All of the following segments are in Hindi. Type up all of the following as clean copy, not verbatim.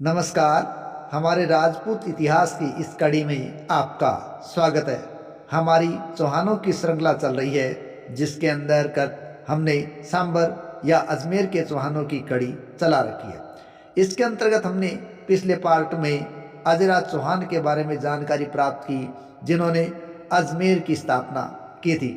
नमस्कार। हमारे राजपूत इतिहास की इस कड़ी में आपका स्वागत है। हमारी चौहानों की श्रृंखला चल रही है, जिसके अंतर्गत हमने सांबर या अजमेर के चौहानों की कड़ी चला रखी है। इसके अंतर्गत हमने पिछले पार्ट में अजयराज चौहान के बारे में जानकारी प्राप्त की, जिन्होंने अजमेर की स्थापना की थी।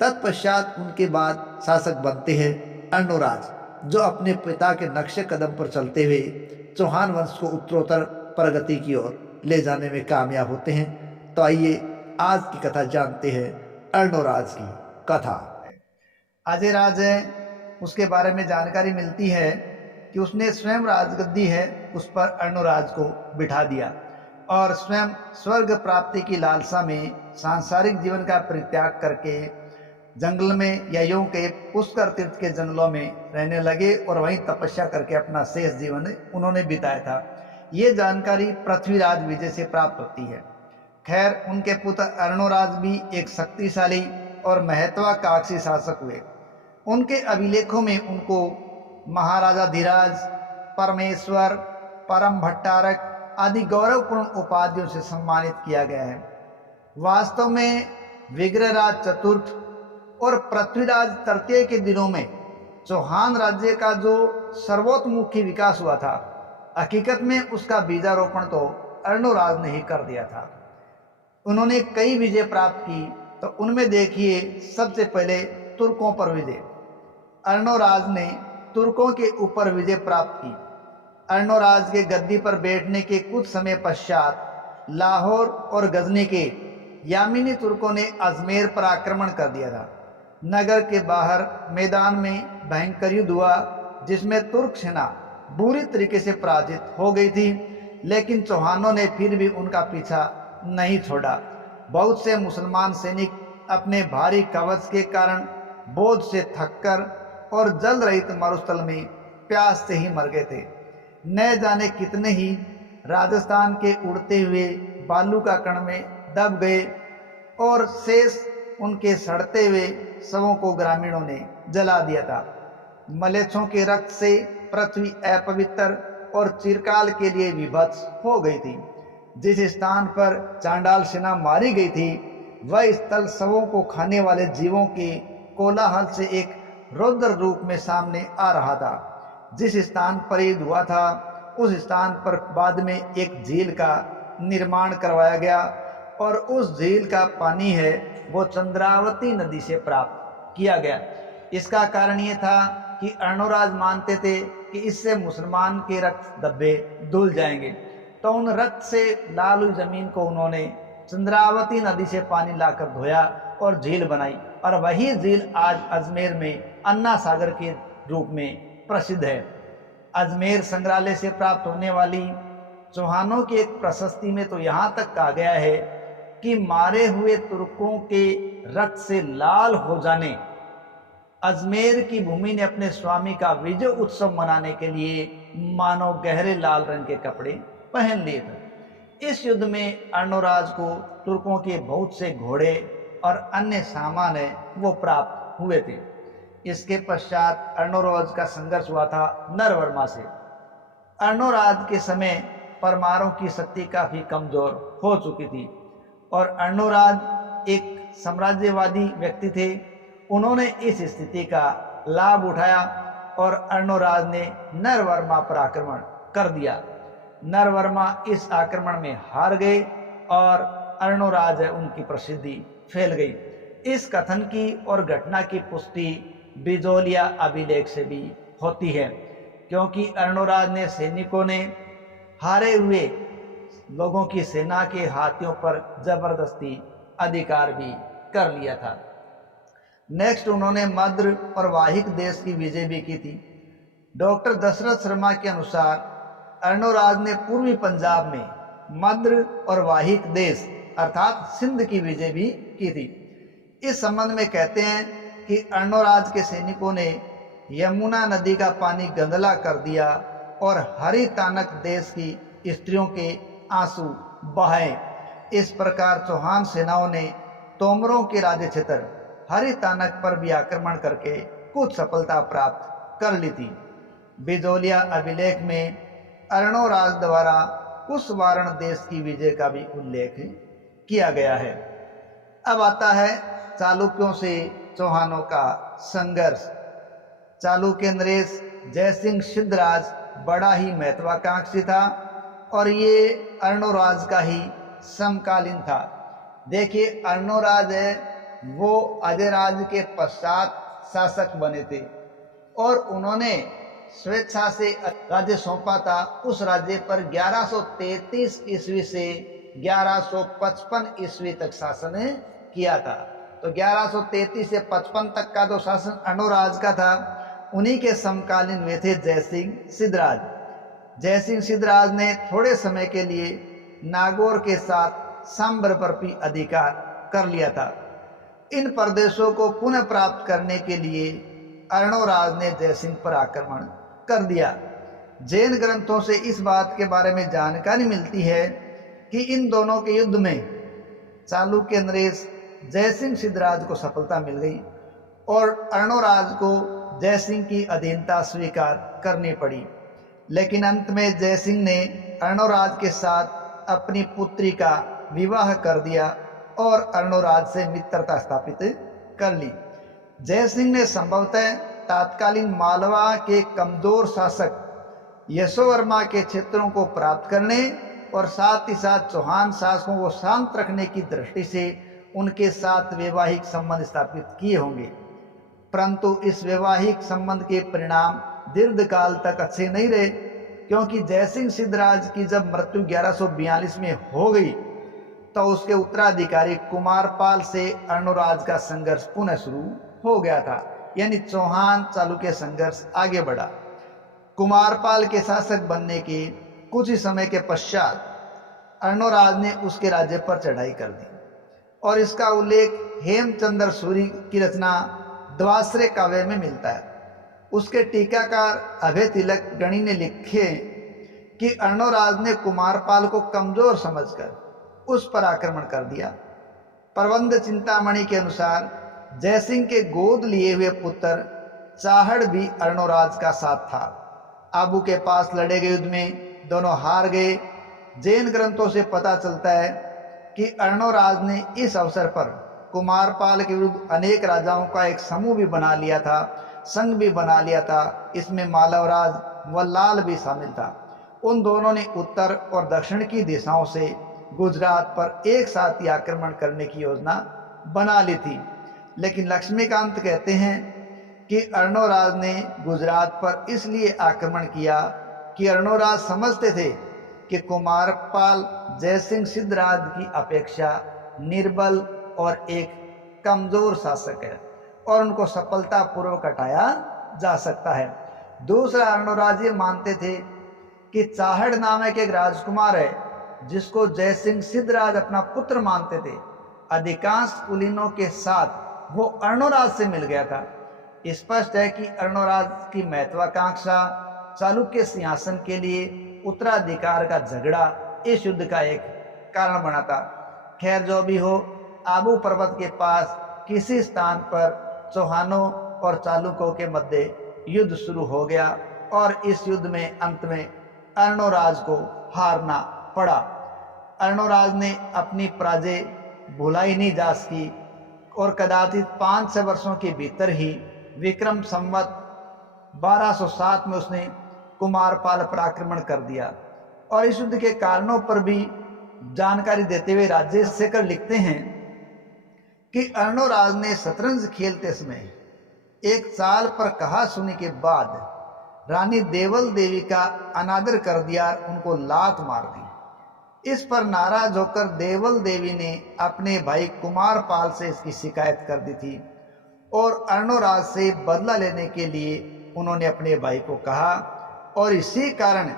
तत्पश्चात उनके बाद शासक बनते हैं अर्णोराज, जो अपने पिता के नक्शे कदम पर चलते हुए चौहान वंश को उत्तरोत्तर प्रगति की ओर ले जाने में कामयाब होते हैं। तो आइए आज की कथा जानते हैं, अर्णोराज की कथा। अजय राज है, उसके बारे में जानकारी मिलती है कि उसने स्वयं राजगद्दी है उस पर अर्णोराज को बिठा दिया और स्वयं स्वर्ग प्राप्ति की लालसा में सांसारिक जीवन का परित्याग करके जंगल में या यूं के पुष्कर तीर्थ के जंगलों में रहने लगे और वहीं तपस्या करके अपना शेष जीवन उन्होंने बिताया था। ये जानकारी पृथ्वीराज विजय से प्राप्त होती है। खैर, उनके पुत्र अर्णोराज भी एक शक्तिशाली और महत्वाकांक्षी शासक हुए। उनके अभिलेखों में उनको महाराजा धीराज, परमेश्वर, परम भट्टारक आदि गौरवपूर्ण उपाधियों से सम्मानित किया गया है। वास्तव में विग्रहराज चतुर्थ और पृथ्वीराज तृतीय के दिनों में चौहान राज्य का जो सर्वोत्मुखी विकास हुआ था, हकीकत में उसका बीजारोपण तो अर्णोराज ने ही कर दिया था। उन्होंने कई विजय प्राप्त की, तो उनमें देखिए सबसे पहले तुर्कों पर विजय। अर्णोराज ने तुर्कों के ऊपर विजय प्राप्त की। अर्णोराज के गद्दी पर बैठने के कुछ समय पश्चात लाहौर और गजनी के यामिनी तुर्कों ने अजमेर पर आक्रमण कर दिया था। नगर के बाहर मैदान में भयंकर युद्ध हुआ, जिसमें तुर्क सेना बुरी तरीके से पराजित हो गई थी, लेकिन चौहानों ने फिर भी उनका पीछा नहीं छोड़ा। बहुत से मुसलमान सैनिक अपने भारी कवच के कारण बोझ से थककर और जल रहित मरुस्थल में प्यास से ही मर गए थे। न जाने कितने ही राजस्थान के उड़ते हुए बालू का कण में दब गए और शेष उनके सड़ते हुए शवों को ग्रामीणों ने जला दिया था। मलेच्छों के रक्त से पृथ्वी अपवित्र और चिरकाल के लिए विभत्स हो गई थी। जिस स्थान पर चांडाल सेना मारी गई थी, वह स्थल शवों को खाने वाले जीवों के कोलाहल से एक रौद्र रूप में सामने आ रहा था। जिस स्थान पर युद्ध हुआ था, उस स्थान पर बाद में एक झील का निर्माण करवाया गया और उस झील का पानी है वो चंद्रावती नदी से प्राप्त किया गया। इसका कारण ये था कि अर्णोराज मानते थे कि इससे मुसलमान के रक्त धब्बे धुल जाएंगे, तो उन रक्त से लाल हुई जमीन को उन्होंने चंद्रावती नदी से पानी लाकर धोया और झील बनाई, और वही झील आज अजमेर में अन्ना सागर के रूप में प्रसिद्ध है। अजमेर संग्रहालय से प्राप्त होने वाली चौहानों की एक प्रशस्ति में तो यहाँ तक कहा गया है कि मारे हुए तुर्कों के रक्त से लाल हो जाने अजमेर की भूमि ने अपने स्वामी का विजय उत्सव मनाने के लिए मानो गहरे लाल रंग के कपड़े पहन लिए थे। इस युद्ध में अर्णोराज को तुर्कों के बहुत से घोड़े और अन्य सामान है वो प्राप्त हुए थे। इसके पश्चात अर्णोराज का संघर्ष हुआ था नरवर्मा से। अर्णोराज के समय परमारों की शक्ति काफी कमजोर हो चुकी थी और अर्णोराज एक साम्राज्यवादी व्यक्ति थे। उन्होंने इस स्थिति का लाभ उठाया और अर्णोराज ने नरवर्मा पर आक्रमण कर दिया। नरवर्मा इस आक्रमण में हार गए और अर्णोराज उनकी प्रसिद्धि फैल गई। इस कथन की और घटना की पुष्टि बिजोलिया अभिलेख से भी होती है, क्योंकि अर्णोराज ने सैनिकों ने हारे हुए लोगों की सेना के हाथियों पर जबरदस्ती अधिकार भी कर लिया था। नेक्स्ट उन्होंने मद्र और वाहिक देश की विजय भी की थी। डॉक्टर दशरथ शर्मा के अनुसार अर्णोराज ने पूर्वी पंजाब में मद्र और वाहिक देश अर्थात सिंध की विजय भी की थी। इस संबंध में कहते हैं कि अर्णोराज के सैनिकों ने यमुना नदी का पानी गंदला कर दिया और हरितानक देश की स्त्रियों के आंसू बहाए। इस प्रकार चौहान सेनाओं ने तोमरों के राज्य क्षेत्र हरितानक पर भी आक्रमण करके कुछ सफलता प्राप्त कर ली थी। बिजोलिया अभिलेख में अर्णोराज द्वारा उस वारण देश की विजय का भी उल्लेख किया गया है। अब आता है चालुक्यों से चौहानों का संघर्ष। चालुक्य नरेश जयसिंह सिद्धराज बड़ा ही महत्वाकांक्षी था और ये अर्णोराज का ही समकालीन था। देखिए, अर्णोराज है वो अजयराज के पश्चात शासक बने थे और उन्होंने स्वेच्छा से राज्य सौंपा था। उस राज्य पर 1133 ईस्वी से 1155 ईस्वी तक शासन किया था। तो 1133 से 55 तक का जो शासन अर्णोराज का था, उन्हीं के समकालीन वे थे जयसिंह सिद्धराज। जयसिंह सिद्धराज ने थोड़े समय के लिए नागौर के साथ सांबर पर भी अधिकार कर लिया था। इन प्रदेशों को पुनः प्राप्त करने के लिए अर्णोराज ने जयसिंह पर आक्रमण कर दिया। जैन ग्रंथों से इस बात के बारे में जानकारी मिलती है कि इन दोनों के युद्ध में चालुक्य नरेश जयसिंह सिद्धराज को सफलता मिल गई और अर्णोराज को जयसिंह की अधीनता स्वीकार करनी पड़ी। लेकिन अंत में जयसिंह ने अर्णोराज के साथ अपनी पुत्री का विवाह कर दिया और अर्णोराज से मित्रता स्थापित कर ली। जयसिंह ने संभवतः तात्कालीन मालवा के कमजोर शासक यशोवर्मा के क्षेत्रों को प्राप्त करने और साथ ही साथ चौहान शासकों को शांत रखने की दृष्टि से उनके साथ वैवाहिक संबंध स्थापित किए होंगे, परंतु इस वैवाहिक संबंध के परिणाम दीर्घकाल तक अच्छे नहीं रहे, क्योंकि जयसिंह सिद्धराज की जब मृत्यु 1142 में हो गई तो उसके उत्तराधिकारी कुमारपाल से अर्णोराज का संघर्ष पुनः शुरू हो गया था। यानी चौहान चालुक्य संघर्ष आगे बढ़ा। कुमारपाल के शासक बनने के कुछ ही समय के पश्चात अर्णोराज ने उसके राज्य पर चढ़ाई कर दी और इसका उल्लेख हेमचंद्र सूरी की रचना द्वाश्रय काव्य में मिलता है। उसके टीकाकार अभय तिलक गणी ने लिखे कि अर्णोराज ने कुमारपाल को कमजोर समझकर उस पर आक्रमण कर दिया। प्रबंध चिंतामणि के अनुसार जयसिंह के गोद लिए हुए पुत्र चाहड़ भी अर्णोराज का साथ था। आबू के पास लड़े गए युद्ध में दोनों हार गए। जैन ग्रंथों से पता चलता है कि अर्णोराज ने इस अवसर पर कुमारपाल के विरुद्ध अनेक राजाओं का एक समूह भी बना लिया था, संघ भी बना लिया था। इसमें मालवराज वल्लाल भी शामिल था। उन दोनों ने उत्तर और दक्षिण की दिशाओं से गुजरात पर एक साथ ही आक्रमण करने की योजना बना ली थी। लेकिन लक्ष्मीकांत कहते हैं कि अर्णोराज ने गुजरात पर इसलिए आक्रमण किया कि अर्णोराज समझते थे कि कुमारपाल जयसिंह सिद्धराज की अपेक्षा निर्बल और एक कमजोर शासक है और उनको सफलतापूर्वक हटाया जा सकता है। दूसरा, अर्णोराज ये मानते थे कि चाहड़ नामक एक राजकुमार है जिसको जयसिंह सिद्धराज अपना पुत्र मानते थे। अधिकांश कुलीनों के साथ वो अर्णोराज से मिल गया था। स्पष्ट है कि अर्णोराज की महत्वाकांक्षा चालुक्य सिंहासन के लिए उत्तराधिकार का झगड़ा इस युद्ध का एक कारण बना था। खैर जो भी हो, आबू पर्वत के पास किसी स्थान पर चौहानों और चालुक्यों के मध्य युद्ध शुरू हो गया और इस युद्ध में अंत में अर्णोराज को हारना पड़ा। अर्णोराज ने अपनी पराजय भुलाई नहीं जा सकी और कदाचित 5-6 वर्षों के भीतर ही विक्रम संवत 1207 में उसने कुमारपाल पर आक्रमण कर दिया। और इस युद्ध के कारणों पर भी जानकारी देते हुए राजेश शेखर लिखते हैं कि अर्णोराज ने शतरंज खेलते समय एक चाल पर कहा सुनी के बाद रानी देवल देवी का अनादर कर दिया, उनको लात मार दी। इस पर नाराज होकर देवल देवी ने अपने भाई कुमारपाल से इसकी शिकायत कर दी थी और अर्णोराज से बदला लेने के लिए उन्होंने अपने भाई को कहा और इसी कारण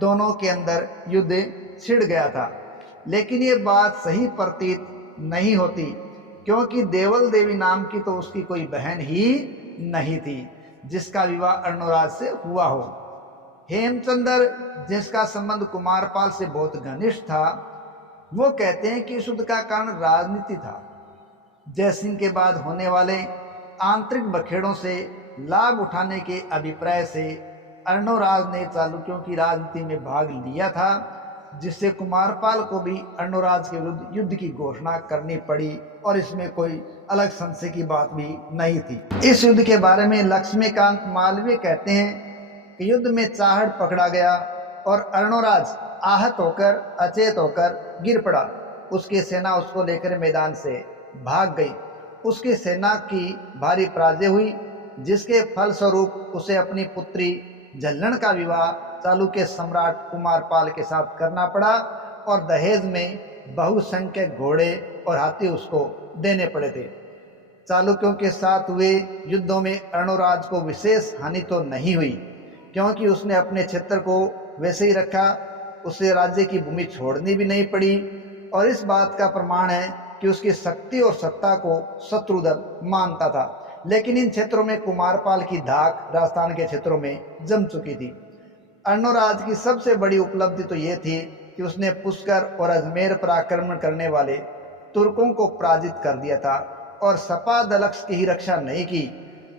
दोनों के अंदर युद्ध छिड़ गया था। लेकिन ये बात सही प्रतीत नहीं होती, क्योंकि देवल देवी नाम की तो उसकी कोई बहन ही नहीं थी जिसका विवाह अर्णोराज से हुआ हो। हेमचंद्र, जिसका संबंध कुमारपाल से बहुत घनिष्ठ था, वो कहते हैं कि इस युद्ध का कारण राजनीति था। जयसिंह के बाद होने वाले आंतरिक बखेड़ों से लाभ उठाने के अभिप्राय से अर्णोराज ने चालुक्यों की राजनीति में भाग लिया था, जिससे कुमारपाल को भी अर्णोराज के विरुद्ध युद्ध की घोषणा करनी पड़ी और इसमें कोई अलग संशय की बात भी नहीं थी। इस युद्ध के बारे में लक्ष्मीकांत मालवीय कहते हैं कि युद्ध में चाहड़ पकड़ा गया और अर्णोराज आहत होकर अचेत होकर गिर पड़ा। उसकी सेना उसको लेकर मैदान से भाग गई। उसकी सेना की भारी पराजय हुई, जिसके फलस्वरूप उसे अपनी पुत्री झल्लण का विवाह चालुक्य सम्राट कुमारपाल के साथ करना पड़ा और दहेज में बहुसंख्यक घोड़े और हाथी उसको देने पड़े थे। चालुक्यों के साथ हुए युद्धों में अर्णोराज को विशेष हानि तो नहीं हुई, क्योंकि उसने अपने क्षेत्र को वैसे ही रखा। उसे राज्य की भूमि छोड़नी भी नहीं पड़ी और इस बात का प्रमाण है कि उसकी शक्ति और सत्ता को शत्रुदल मानता था। लेकिन इन क्षेत्रों में कुमारपाल की धाक राजस्थान के क्षेत्रों में जम चुकी थी। अर्णोराज की सबसे बड़ी उपलब्धि तो ये थी कि उसने पुष्कर और अजमेर पर आक्रमण करने वाले तुर्कों को पराजित कर दिया था और सपादलक्ष की ही रक्षा नहीं की,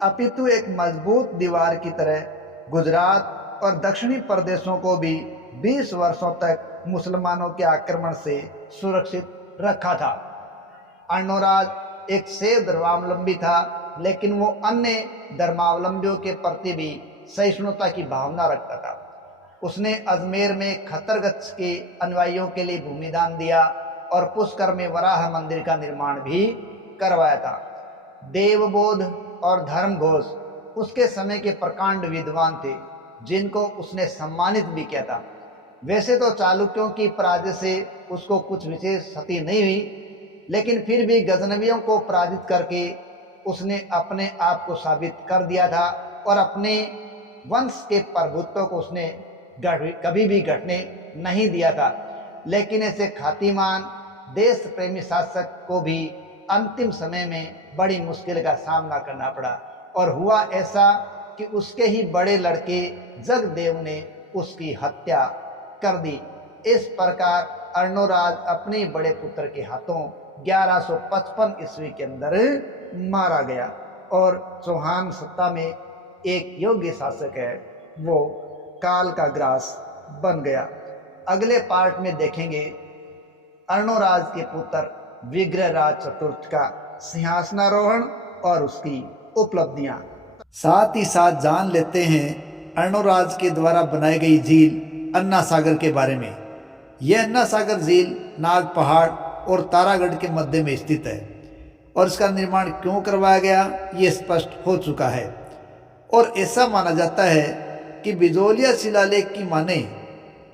अपितु एक मजबूत दीवार की तरह गुजरात और दक्षिणी प्रदेशों को भी 20 वर्षों तक मुसलमानों के आक्रमण से सुरक्षित रखा था। अर्णोराज एक शैव धर्मावलंबी था, लेकिन वो अन्य धर्मावलंबियों के प्रति भी सहिष्णुता की भावना रखता था। उसने अजमेर में खतरगच्छ के अनुयायियों के लिए भूमिदान दिया और पुष्कर में वराह मंदिर का निर्माण भी करवाया था। देवबोध और धर्मघोष उसके समय के प्रकांड विद्वान थे, जिनको उसने सम्मानित भी किया था। वैसे तो चालुक्यों की पराजय से उसको कुछ विशेष क्षति नहीं हुई, लेकिन फिर भी गजनवियों को पराजित करके उसने अपने आप को साबित कर दिया था और अपने वंश के प्रभुत्व को उसने कभी भी घटने नहीं दिया था। लेकिन ऐसे खातिमान देश प्रेमी शासक को भी अंतिम समय में बड़ी मुश्किल का सामना करना पड़ा और हुआ ऐसा कि उसके ही बड़े लड़के जगदेव ने उसकी हत्या कर दी। इस प्रकार अर्णोराज अपने बड़े पुत्र के हाथों 1155 ईस्वी के अंदर मारा गया और चौहान सत्ता में एक योग्य शासक है, वो काल का ग्रास बन गया। अगले पार्ट में देखेंगे अर्णोराज के पुत्र विग्रहराज चतुर्थ का सिंहासनारोहण और उसकी उपलब्धियां। साथ ही साथ जान लेते हैं अर्णोराज के द्वारा बनाई गई झील अन्ना सागर के बारे में। यह अन्ना सागर झील नाग पहाड़ और तारागढ़ के मध्य में स्थित है और इसका निर्माण क्यों करवाया गया ये स्पष्ट हो चुका है। और ऐसा माना जाता है कि बिजोलिया शिलालेख की माने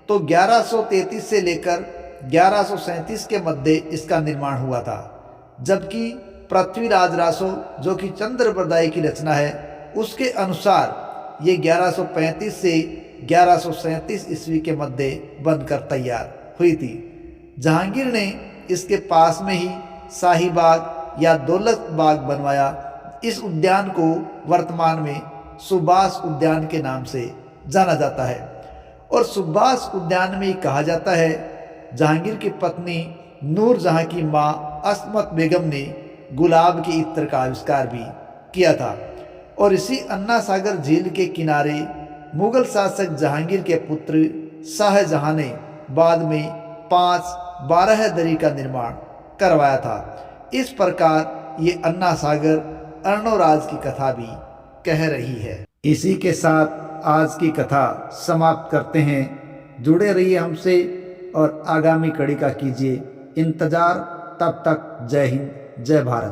तो 1133 से लेकर 1137 के मध्य इसका निर्माण हुआ था, जबकि पृथ्वीराज रासो जो कि चंद्रप्रदाय की रचना है उसके अनुसार ये 1135 से 1137 ईस्वी के मध्य बनकर तैयार हुई थी। जहांगीर ने इसके पास में ही शाही बाग या दौलत बाग बनवाया। इस उद्यान को वर्तमान में सुभाष उद्यान के नाम से जाना जाता है और सुभाष उद्यान में ही कहा जाता है जहांगीर की पत्नी नूरजहां की मां अस्मत बेगम ने गुलाब के इत्र का आविष्कार भी किया था। और इसी अन्ना सागर झील के किनारे मुगल शासक जहांगीर के पुत्र शाहजहां ने बाद में 5 दरी का निर्माण करवाया था। इस प्रकार ये अन्ना सागर अर्णोराज की कथा भी कह रही है। इसी के साथ आज की कथा समाप्त करते हैं। जुड़े रहिए हमसे और आगामी कड़ी का कीजिए इंतजार। तब तक जय हिंद, जय भारत।